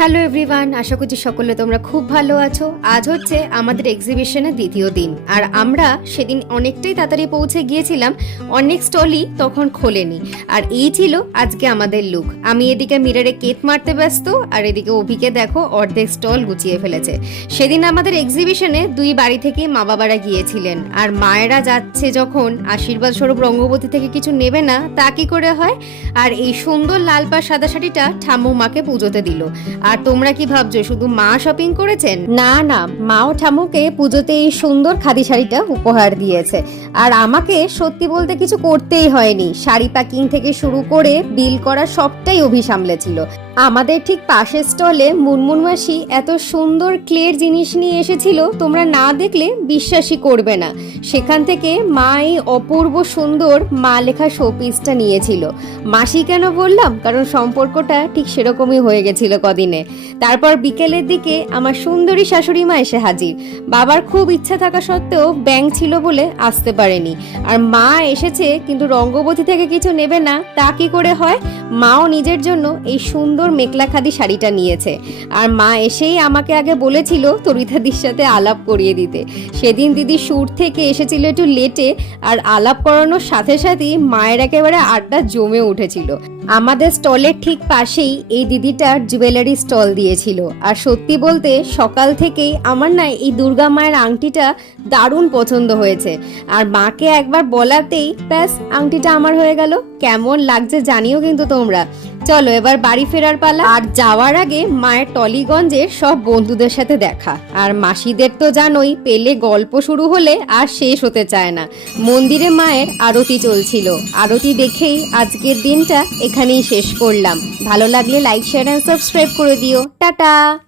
Hello everyone, আশা করছি সকলে তোমরা খুব ভালো আছো। আজ হচ্ছে আমাদের এক্সিবিশনের দ্বিতীয় দিন, আর আমরা সেদিন অনেকটাই তাড়াতাড়ি পৌঁছে গিয়েছিলাম, অনেক স্টলই তখন খোলেনি। আর এই ছিল আজকে আমাদের লুক। আমি এদিকে মিররে কেট মারতে ব্যস্ত, আর এদিকে অভিকে দেখো অর্ধেক স্টল গুছিয়ে ফেলেছে। সেদিন আমাদের এক্সিবিশনে দুই বাড়ি থেকে মা বাবারা গিয়েছিলেন, আর মায়েরা যাচ্ছে যখন আশীর্বাদ স্বরূপ রঙ্গবতী থেকে কিছু নেবে না তা কি করে হয়। আর এই সুন্দর লাল পা সাদা শাড়িটা ঠাম্মু মাকে পুজোতে দিল। আর তোমরা কি ভাবছো শুধু মা শপিং করেছেন? না না, মাও ঠাম্মুকে পুজোতে এই সুন্দর খাদি শাড়িটা উপহার দিয়েছে। আর আমাকে সত্যি বলতে কিছু করতেই হয়নি, শাড়ি প্যাকিং থেকে শুরু করে বিল করা সবটাই অভি সামলেছিল। আমাদের ঠিক পাশের স্টলে মুনমুন মাসি এত সুন্দর ক্লের জিনিস নিয়ে এসেছিল, তোমরা না দেখলে বিশ্বাসই করবে না। সেখান থেকে মা এই অপূর্ব সুন্দর মা লেখা শোপিসটা নিয়েছিল। মাসি কেন বললাম, কারণ সম্পর্কটা ঠিক সেরকমই হয়ে গেছিল কদিনে। তারপর বিকেলের দিকে আমার সুন্দরী শাশুড়ি মা এসে হাজির। বাবার খুব ইচ্ছা থাকা সত্ত্বেও ব্যাংক ছিল বলে আসতে পারেনি। আর মা এসেছে কিন্তু রঙ্গবতী থেকে কিছু নেবে না তা কি করে হয়। মাও নিজের জন্য এই সুন্দর মেখলা খাদি শাড়িটা নিয়েছে। আর মা এসেই আমাকে আগে বলেছিল তরিতাদির সাথে আলাপ করিয়ে দিতে। সেদিন দিদি শুট থেকে এসেছিল একটু লেটে, আর আলাপ করানোর সাথে সাথেই মায়ের একেবারে আড্ডা জমে উঠেছিল। আমাদের স্টলের ঠিক পাশেই এই দিদিটার জুয়েলারি স্টল দিয়েছিল। আর সত্যি বলতে সকাল থেকেই আমার না এই দুর্গা মায়ের আংটিটা দারুণ পছন্দ হয়েছে। আর মাকে একবার বলাতেই ব্যাস আংটিটা আমার হয়ে গেল। কেমন লাগছে জানিও কিন্তু তোমরা। চলো এবার বাড়ি ফেরার পালা। আর যাওয়ার আগে মায়ের টলিগঞ্জের সব বন্ধুদের সাথে দেখা। আর মাসিদের তো জানোই, পেলে গল্প শুরু হলে আর শেষ হতে চায় না। মন্দিরে মায়ের আরতি চলছিল, আরতি দেখেই আজকের দিনটা এখানেই শেষ করলাম। ভালো লাগলে লাইক, শেয়ার এন্ড সাবস্ক্রাইব করে দিও। টাটা।